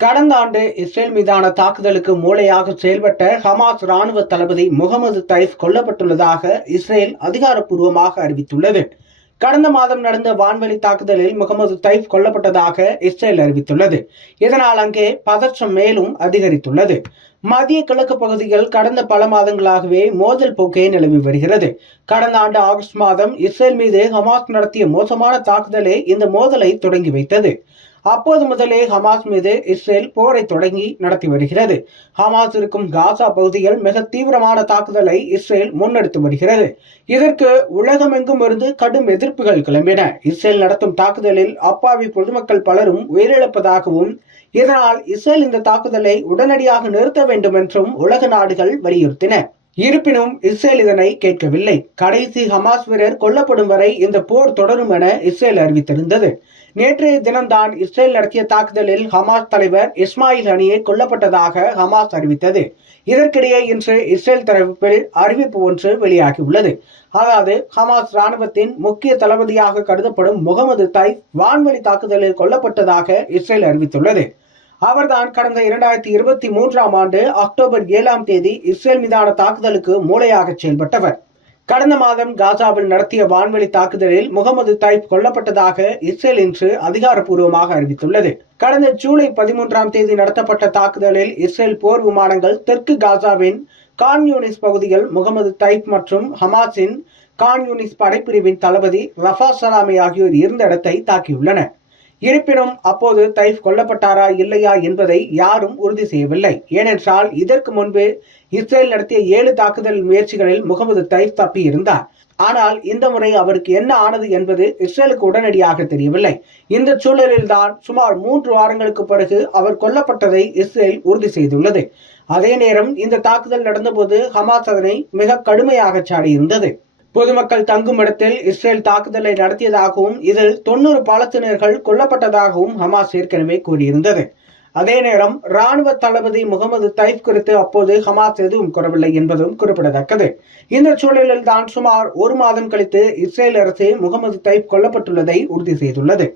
கடந்த ஆண்டு இஸ்ரேல் மீதான தாக்குதலுக்கு மூளையாக செயல்பட்ட ஹமாஸ் ராணுவ தளபதி முகமது தைஃப் கொல்லப்பட்டுள்ளதாக இஸ்ரேல் அதிகாரப்பூர்வமாக அறிவித்துள்ளது. கடந்த மாதம் நடந்த வான்வெளி தாக்குதலில் முகமது தைஃப் கொல்லப்பட்டதாக இஸ்ரேல் அறிவித்துள்ளது. இதனால் அங்கே பதற்றம் மேலும் அதிகரித்துள்ளது. மத்திய கிழக்கு பகுதிகள் கடந்த பல மாதங்களாகவே மோதல் போக்கே நிலவி வருகிறது. கடந்த ஆண்டு ஆகஸ்ட் மாதம் இஸ்ரேல் மீது ஹமாஸ் நடத்திய மோசமான தாக்குதலே இந்த மோதலை தொடங்கி வைத்தது. அப்போது முதலே ஹமாஸ் மீது இஸ்ரேல் போரை தொடங்கி நடத்தி வருகிறது. ஹமாஸ் இருக்கும் காசா பகுதியில் மிக தீவிரமான தாக்குதலை இஸ்ரேல் முன்னெடுத்து வருகிறது. இதற்கு உலகமெங்கும் இருந்து கடும் எதிர்ப்புகள் கிளம்பின. இஸ்ரேல் நடத்தும் தாக்குதலில் அப்பாவி பொதுமக்கள் பலரும் உயிரிழப்பதாகவும், இதனால் இஸ்ரேல் இந்த தாக்குதலை உடனடியாக நிறுத்த வேண்டும் என்றும் உலக நாடுகள் வலியுறுத்தின. இருப்பினும் இஸ்ரேல் இதனை கேட்கவில்லை. கடைசி ஹமாஸ் வீரர் கொல்லப்படும் வரை இந்த போர் தொடரும் என இஸ்ரேல் அறிவித்திருந்தது. நேற்றைய தினம்தான் இஸ்ரேல் நடத்திய தாக்குதலில் ஹமாஸ் தலைவர் இஸ்மாயில் ஹனியே கொல்லப்பட்டதாக ஹமாஸ் அறிவித்தது. இதற்கிடையே இன்று இஸ்ரேல் தரப்பில் அறிவிப்பு ஒன்று வெளியாகியுள்ளது. அதாவது ஹமாஸ் ராணுவத்தின் முக்கிய தளபதியாக கருதப்படும் முகமது தைஃப் வான்வெளி தாக்குதலில் கொல்லப்பட்டதாக இஸ்ரேல் அறிவித்துள்ளது. அவர்தான் கடந்த 2023ஆம் ஆண்டு அக்டோபர் 7ஆம் தேதி இஸ்ரேல் மீதான தாக்குதலுக்கு மூளையாக செயல்பட்டவர். கடந்த மாதம் காசாவில் நடத்திய வான்வெளி தாக்குதலில் முகமது தைஃப் கொல்லப்பட்டதாக இஸ்ரேல் இன்று அதிகாரப்பூர்வமாக அறிவித்துள்ளது. கடந்த ஜூலை 13ஆம் தேதி நடத்தப்பட்ட தாக்குதலில் இஸ்ரேல் போர் விமானங்கள் தெற்கு காசாவின் கான் யூனிஸ் பகுதியில் முகமது தைஃப் மற்றும் ஹமாஸின் கான் யூனிஸ் படைப்பிரிவின் தளபதி ரஃபா சலாமி ஆகியோர் இருந்த இடத்தை தாக்கியுள்ளன. இருப்பினும் அப்போது தைஃப் கொல்லப்பட்டாரா இல்லையா என்பதை யாரும் உறுதி செய்யவில்லை. ஏனென்றால் இதற்கு முன்பு இஸ்ரேல் நடத்திய 7 தாக்குதல் முயற்சிகளில் முகமது தைஃப் தப்பி இருந்தார். ஆனால் இந்த முறை அவருக்கு என்ன ஆனது என்பது இஸ்ரேலுக்கு உடனடியாக தெரியவில்லை. இந்த சூழலில்தான் சுமார் 3 வாரங்களுக்கு பிறகு அவர் கொல்லப்பட்டதை இஸ்ரேல் உறுதி செய்துள்ளது. அதே நேரம் இந்த தாக்குதல் நடந்தபோது ஹமாஸ் அதனை மிக கடுமையாக சாடியிருந்தது. பொதுமக்கள் தங்கும் இடத்தில் இஸ்ரேல் தாக்குதலை நடத்தியதாகவும் இதில் 90 பாலஸ்தீனர்கள் கொல்லப்பட்டதாகவும் ஹமாஸ் ஏற்கனவே கூறியிருந்தது. அதே நேரம் ராணுவ தளபதி முகமது தைஃப் குறித்து அப்போது ஹமாஸ் எதுவும் கூறவில்லை என்பதும் குறிப்பிடத்தக்கது. இந்த சூழலில் தான் சுமார் 1 மாதம் கழித்து இஸ்ரேல் அரசு முகமது தைஃப் கொல்லப்பட்டுள்ளதை உறுதி செய்துள்ளது.